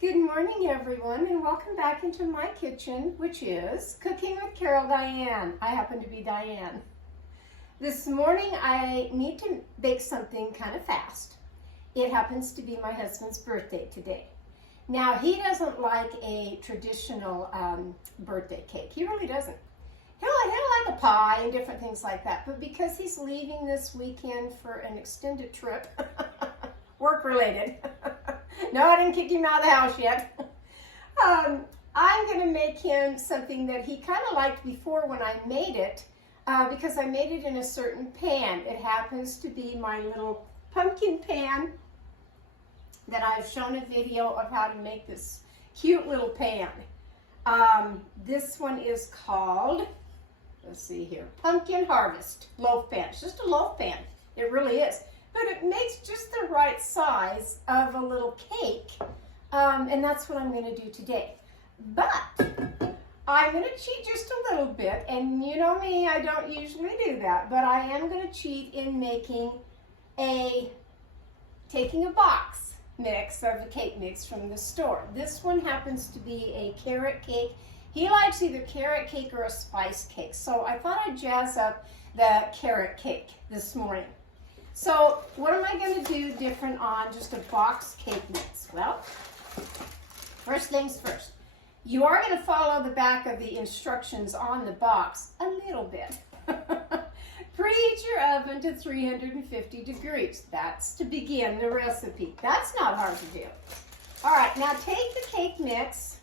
Good morning, everyone, and welcome back into my kitchen, which is Cooking with Carol Diane. I happen to be Diane. This morning, I need to bake something kind of fast. It happens to be my husband's birthday today. Now, he doesn't like a traditional birthday cake. He really doesn't. He'll like a pie and different things like that, but because he's leaving this weekend for an extended trip, work-related, no, I didn't kick him out of the house yet. I'm going to make him something that he kind of liked before when I made it, because I made it in a certain pan. It happens to be my little pumpkin pan that I've shown a video of how to make this cute little pan. This one is called, let's see here, Pumpkin Harvest Loaf Pan. It's just a loaf pan. It really is. But it makes just the right size of a little cake, and that's what I'm going to do today. But I'm going to cheat just a little bit, and you know me, I don't usually do that, but I am going to cheat in taking a box mix of the cake mix from the store. This one happens to be a carrot cake. He likes either carrot cake or a spice cake, so I thought I'd jazz up the carrot cake this morning. So what am I going to do different on just a box cake mix? Well, first things first. You are going to follow the back of the instructions on the box a little bit. Preheat your oven to 350 degrees. That's to begin the recipe. That's not hard to do. All right, now take the cake mix,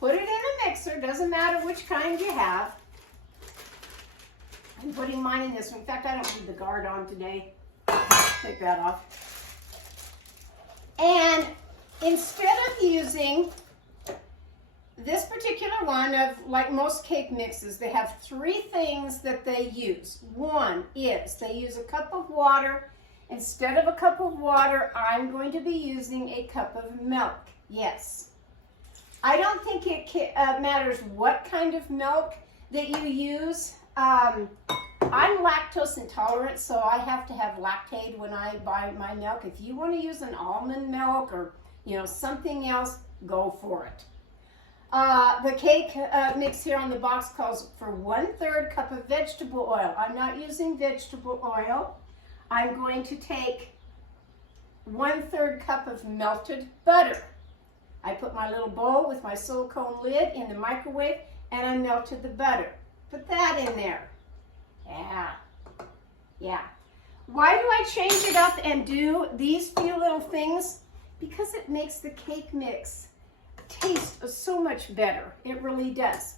put it in a mixer. Doesn't matter which kind you have. I'm putting mine in this one. In fact, I don't need the guard on today. Take that off. And instead of using this particular one, like most cake mixes, they have three things that they use. One is they use a cup of water. Instead of a cup of water, I'm going to be using a cup of milk. Yes. I don't think it matters what kind of milk that you use. I'm lactose intolerant, so I have to have Lactaid when I buy my milk. If you want to use an almond milk or something else, go for it. The cake mix here on the box calls for 1/3 cup of vegetable oil. I'm not using vegetable oil. I'm going to take 1/3 cup of melted butter. I put my little bowl with my silicone lid in the microwave and I melted the butter. Put that in there. Yeah. Why do I change it up and do these few little things? Because it makes the cake mix taste so much better. It really does.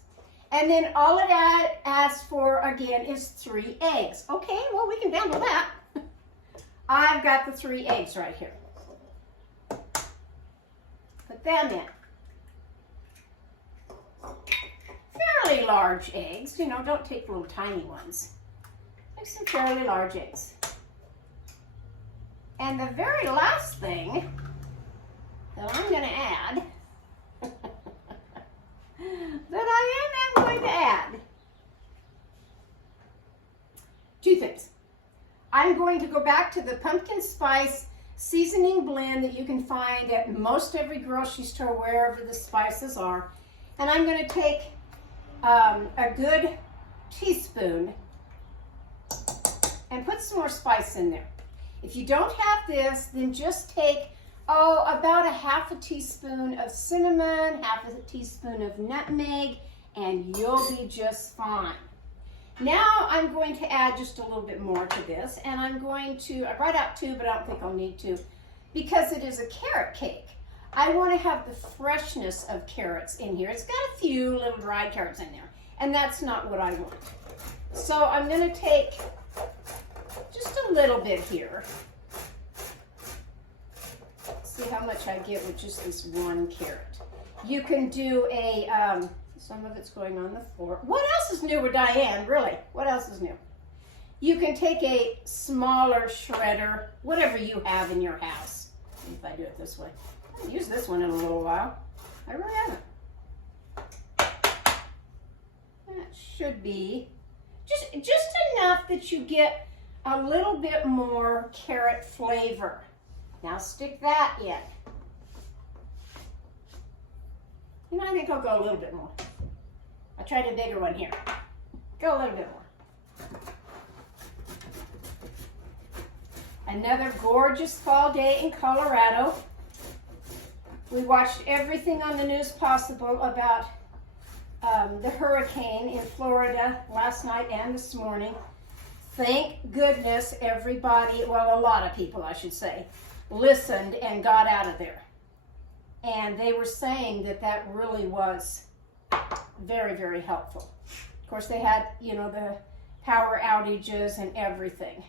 And then all it asks for, again, is 3 eggs. Okay, well, we can handle that. I've got the 3 eggs right here. Put them in. Fairly large eggs, don't take little tiny ones. Take some fairly large eggs. And the very last thing that I'm going to add, am going to add 2 things. I'm going to go back to the pumpkin spice seasoning blend that you can find at most every grocery store, wherever the spices are. And I'm going to take a good teaspoon and put some more spice in there. If you don't have this, then just take about a 1/2 teaspoon of cinnamon, 1/2 teaspoon of nutmeg, and you'll be just fine. Now I'm going to add just a little bit more to this, and I'm going to, I brought out 2, but I don't think I'll need to, because it is a carrot cake. I want to have the freshness of carrots in here. It's got a few little dried carrots in there, and that's not what I want. So I'm going to take just a little bit here. See how much I get with just this 1 carrot. You can do some of it's going on the floor. What else is new with Diane, really? What else is new? You can take a smaller shredder, whatever you have in your house. If I do it this way. I haven't used this one in a little while. I really haven't. That should be just enough that you get a little bit more carrot flavor. Now stick that in. You know, I think I'll go a little bit more. I'll try the bigger one here. Go a little bit more. Another gorgeous fall day in Colorado. We watched everything on the news possible about the hurricane in Florida last night and this morning. Thank goodness everybody, well, a lot of people, I should say, listened and got out of there. And they were saying that that really was very, very helpful. Of course, they had, you know, the power outages and everything.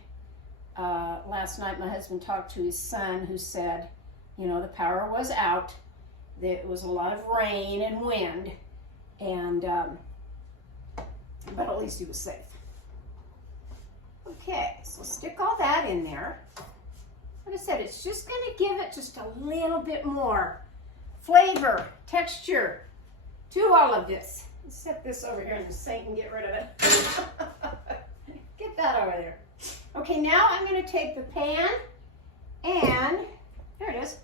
Last night, my husband talked to his son who said, you know, the power was out. There was a lot of rain and wind, and but at least he was safe. Okay, so stick all that in there. Like I said, it's just going to give it just a little bit more flavor, texture to all of this. Let's set this over here in the sink and get rid of it. Get that over there. Okay, now I'm going to take the pan and, there it is.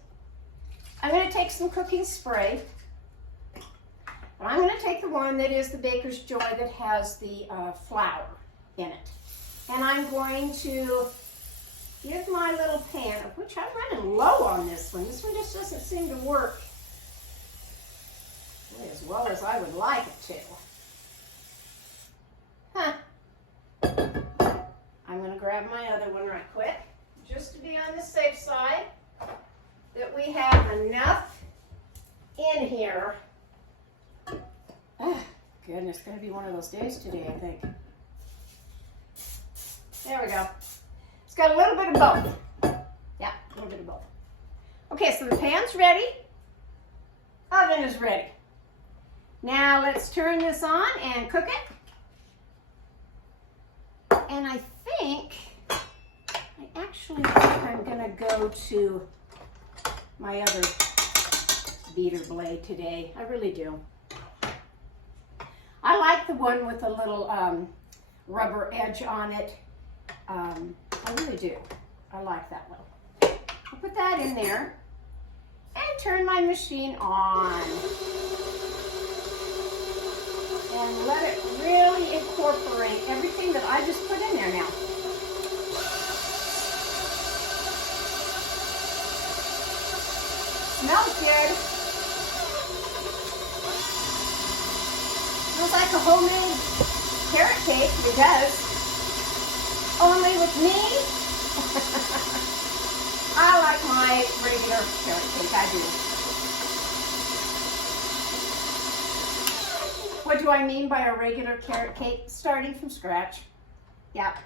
I'm going to take some cooking spray. And I'm going to take the one that is the Baker's Joy that has the flour in it. And I'm going to give my little pan, of which I'm running low on this one. This one just doesn't seem to work as well as I would like it to. Huh. I'm going to grab my other one right quick, just to be on the safe side, that we have enough in here. Oh, goodness, it's going to be one of those days today, I think. There we go. It's got a little bit of both. Yeah, a little bit of both. Okay, so the pan's ready. Oven is ready. Now let's turn this on and cook it. And I think I'm going to go to my other beater blade today. I really do. I like the one with a little rubber edge on it. I really do. I like that one. I'll put that in there and turn my machine on. And let it really incorporate everything that I just put in there now. Smells good. Smells like a homemade carrot cake. It does. Only with me. I like my regular carrot cake. I do. What do I mean by a regular carrot cake? Starting from scratch. Yep.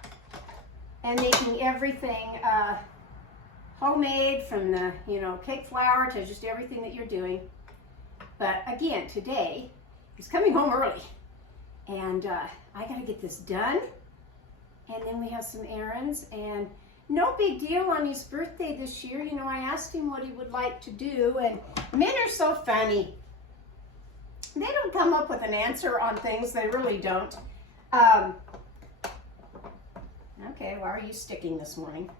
And making everything homemade, from the, you know, cake flour to just everything that you're doing. But again, today, he's coming home early. And I got to get this done. And then we have some errands. And no big deal on his birthday this year. You know, I asked him what he would like to do. And men are so funny. They don't come up with an answer on things. They really don't. Okay, why are you sticking this morning?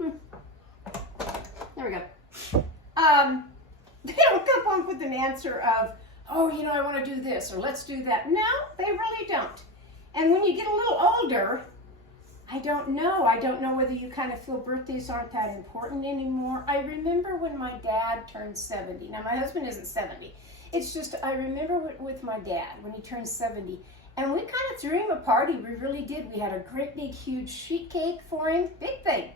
There we go. They don't come up with an answer of, oh, you know, I want to do this, or let's do that. No, they really don't. And when you get a little older, I don't know. I don't know whether you kind of feel birthdays aren't that important anymore. I remember when my dad turned 70. Now, my husband isn't 70. It's just, I remember with my dad when he turned 70, and we kind of threw him a party. We really did. We had a great big huge sheet cake for him, big thing.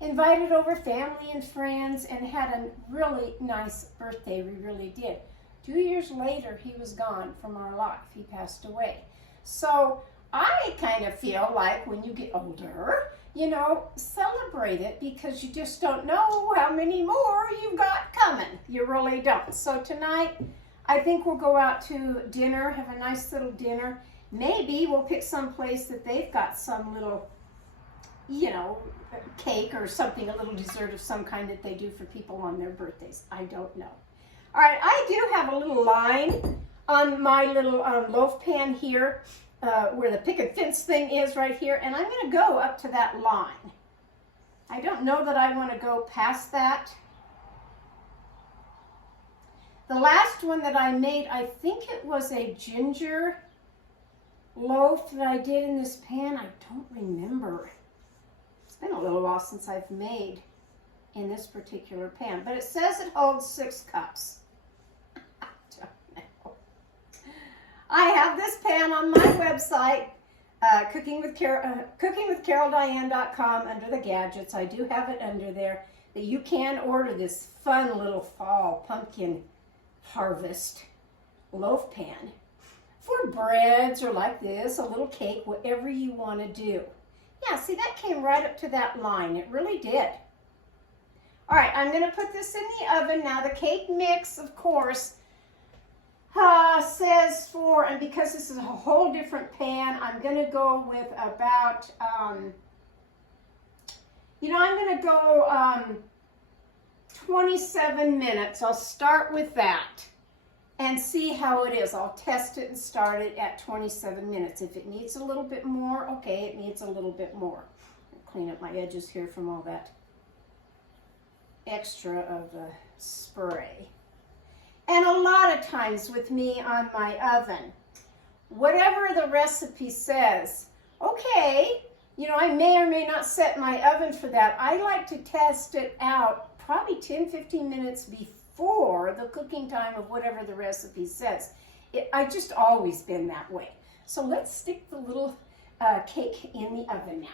Invited over family and friends and had a really nice birthday. We really did. 2 years later, he was gone from our life. He passed away. So I kind of feel like when you get older, you know, celebrate it, because you just don't know how many more you've got coming. You really don't. So tonight, I think we'll go out to dinner, have a nice little dinner. Maybe we'll pick some place that they've got some little, you know, cake or something, a little dessert of some kind that they do for people on their birthdays. I don't know. All right, I do have a little line on my little loaf pan here, where the picket fence thing is right here, and I'm going to go up to that line. I don't know that I want to go past that. The last one that I made, I think it was a ginger loaf that I did in this pan. I don't remember. It's been a little while since I've made in this particular pan, but it says it holds 6 cups. I don't know. I have this pan on my website, cookingwithcaroldiane.com, under the gadgets. I do have it under there that you can order this fun little fall pumpkin harvest loaf pan for breads or like this, a little cake, whatever you want to do. Yeah, see, that came right up to that line. It really did. All right, I'm going to put this in the oven. Now, the cake mix, of course, says for, and because this is a whole different pan, I'm going to go with about, I'm going to go 27 minutes. I'll start with that and see how it is. I'll test it and start it at 27 minutes. If it needs a little bit more, okay, it needs a little bit more. I'll clean up my edges here from all that extra of the spray. And a lot of times with me on my oven, whatever the recipe says, okay, I may or may not set my oven for that. I like to test it out probably 10-15 minutes before the cooking time of whatever the recipe says. I've just always been that way. So let's stick the little cake in the oven now.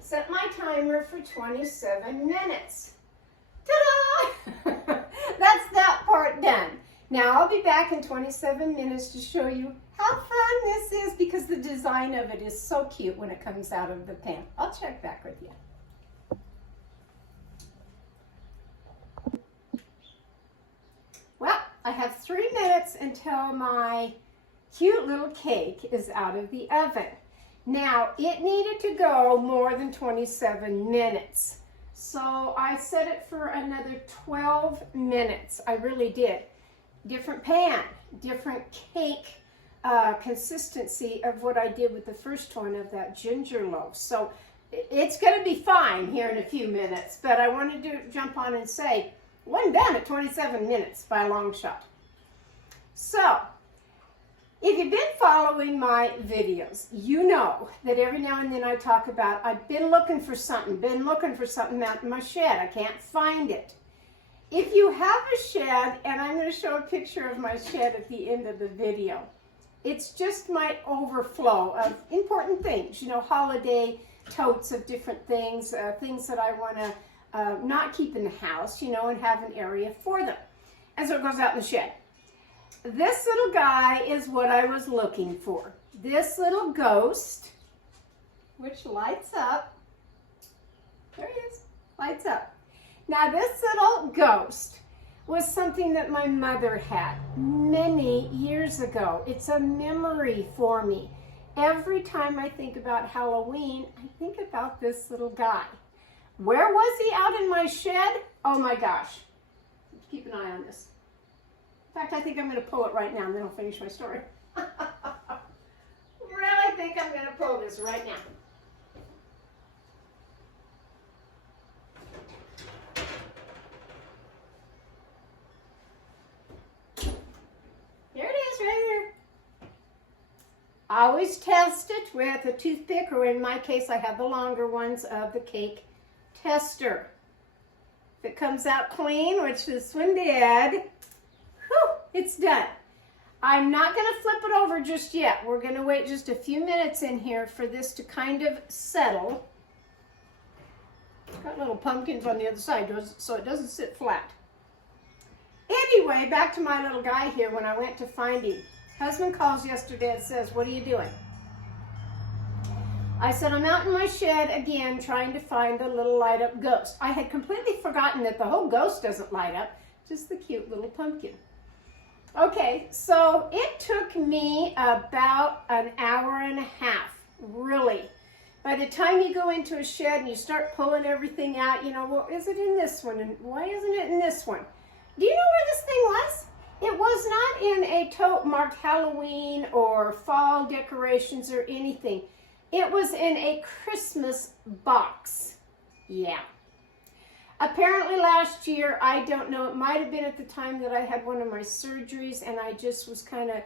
Set my timer for 27 minutes. Ta-da! That's that part done. Now I'll be back in 27 minutes to show you how fun this is, because the design of it is so cute when it comes out of the pan. I'll check back with you. Well, I have 3 minutes until my cute little cake is out of the oven. Now, it needed to go more than 27 minutes. So I set it for another 12 minutes. I really did. Different pan, different cake consistency of what I did with the first one of that ginger loaf. So it's going to be fine here in a few minutes, but I wanted to jump on and say, it wasn't done at 27 minutes by a long shot. So, if you've been following my videos, you know that every now and then I talk about, I've been looking for something out in my shed. I can't find it. If you have a shed, and I'm going to show a picture of my shed at the end of the video, it's just my overflow of important things, holiday totes of different things, things that I want to not keep in the house, and have an area for them. And so it goes out in the shed. This little guy is what I was looking for. This little ghost, which lights up. There he is, lights up. Now this little ghost was something that my mother had many years ago. It's a memory for me. Every time I think about Halloween, I think about this little guy. Where was he out in my shed? Oh my gosh. Keep an eye on this. In fact, I think I'm going to pull it right now and then I'll finish my story. Really think I'm going to pull this right now. There it is, right here. I always test it with a toothpick, or in my case, I have the longer ones of the cake tester. If it comes out clean, which this one did, it's done. I'm not going to flip it over just yet. We're going to wait just a few minutes in here for this to kind of settle. Got little pumpkins on the other side so it doesn't sit flat. Anyway, back to my little guy here when I went to find him. Husband calls yesterday and says, "What are you doing?" I said, "I'm out in my shed again trying to find the little light up ghost." I had completely forgotten that the whole ghost doesn't light up, just the cute little pumpkin. Okay, so it took me about an hour and a half, really. By the time you go into a shed and you start pulling everything out, well, is it in this one? And why isn't it in this one? Do you know where this thing was? It was not in a tote marked Halloween or fall decorations or anything. It was in a Christmas box. Yeah. Apparently last year, I don't know, it might have been at the time that I had one of my surgeries and I just was kind of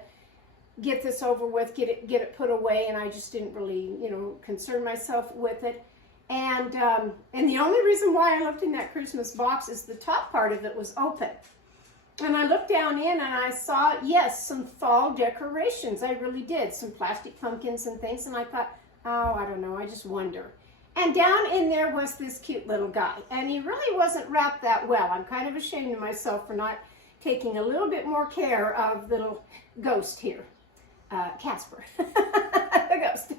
get this over with, get it put away, and I just didn't really, concern myself with it. And the only reason why I looked in that Christmas box is the top part of it was open. And I looked down in and I saw, yes, some fall decorations. I really did. Some plastic pumpkins and things. And I thought, oh, I don't know, I just wonder. And down in there was this cute little guy. And he really wasn't wrapped that well. I'm kind of ashamed of myself for not taking a little bit more care of little ghost here. Casper, the ghost.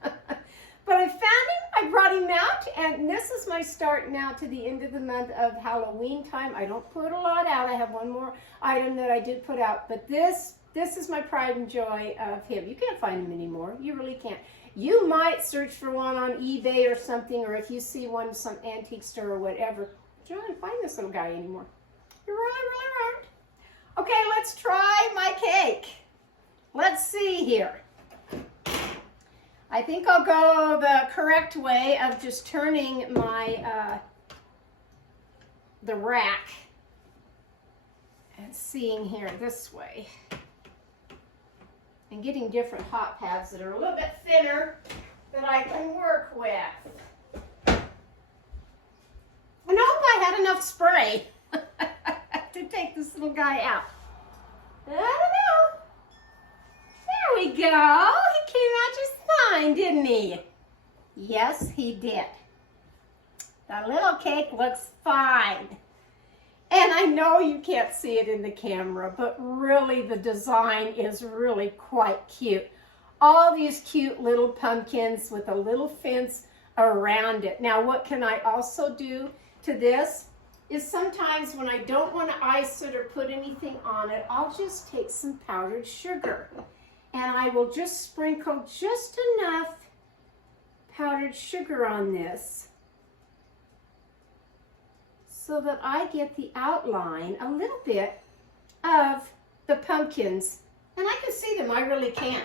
But I found him, I brought him out, and this is my start now to the end of the month of Halloween time. I don't put a lot out. I have one more item that I did put out, but this is my pride and joy of him. You can't find him anymore. You really can't. You might search for one on eBay or something, or if you see one in some antique store or whatever. But you don't find this little guy anymore. You're really around. Okay, let's try my cake. Let's see here. I think I'll go the correct way of just turning my the rack and seeing here this way and getting different hot pads that are a little bit thinner that I can work with. I hope I had enough spray to take this little guy out. I don't know. There we go. He came out just fine, didn't he? Yes, he did. That little cake looks fine. And I know you can't see it in the camera, but really the design is really quite cute. All these cute little pumpkins with a little fence around it. Now, what can I also do to this is sometimes when I don't want to ice it or put anything on it, I'll just take some powdered sugar. And I will just sprinkle just enough powdered sugar on this so that I get the outline, a little bit, of the pumpkins. And I can see them, I really can.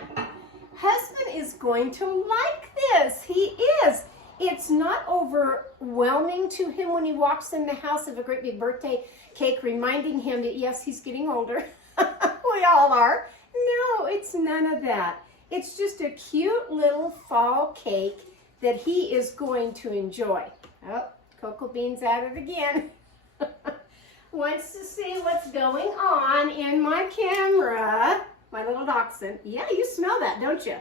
Husband is going to like this. He is. It's not overwhelming to him when he walks in the house of a great big birthday cake, reminding him that, yes, he's getting older. We all are. No, it's none of that. It's just a cute little fall cake that he is going to enjoy. Oh, Cocoa Bean's at it again. Wants to see what's going on in my camera. My little dachshund. Yeah, you smell that, don't you?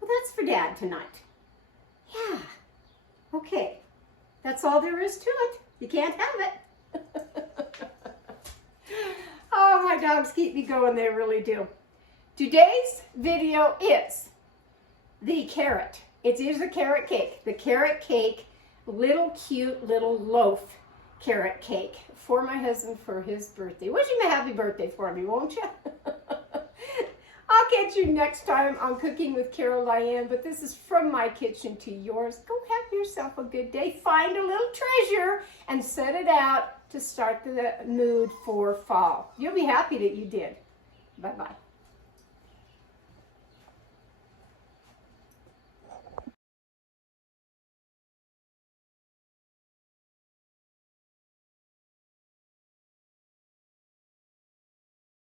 Well, that's for Dad tonight. Yeah. Okay. That's all there is to it. You can't have it. Oh, my dogs keep me going. They really do. Today's video is the carrot. It is a carrot cake. The carrot cake, little cute little loaf carrot cake for my husband for his birthday. Wish him a happy birthday for me, won't you? I'll catch you next time on Cooking with Carol Diane, but this is from my kitchen to yours. Go have yourself a good day. Find a little treasure and set it out to start the mood for fall. You'll be happy that you did. Bye-bye.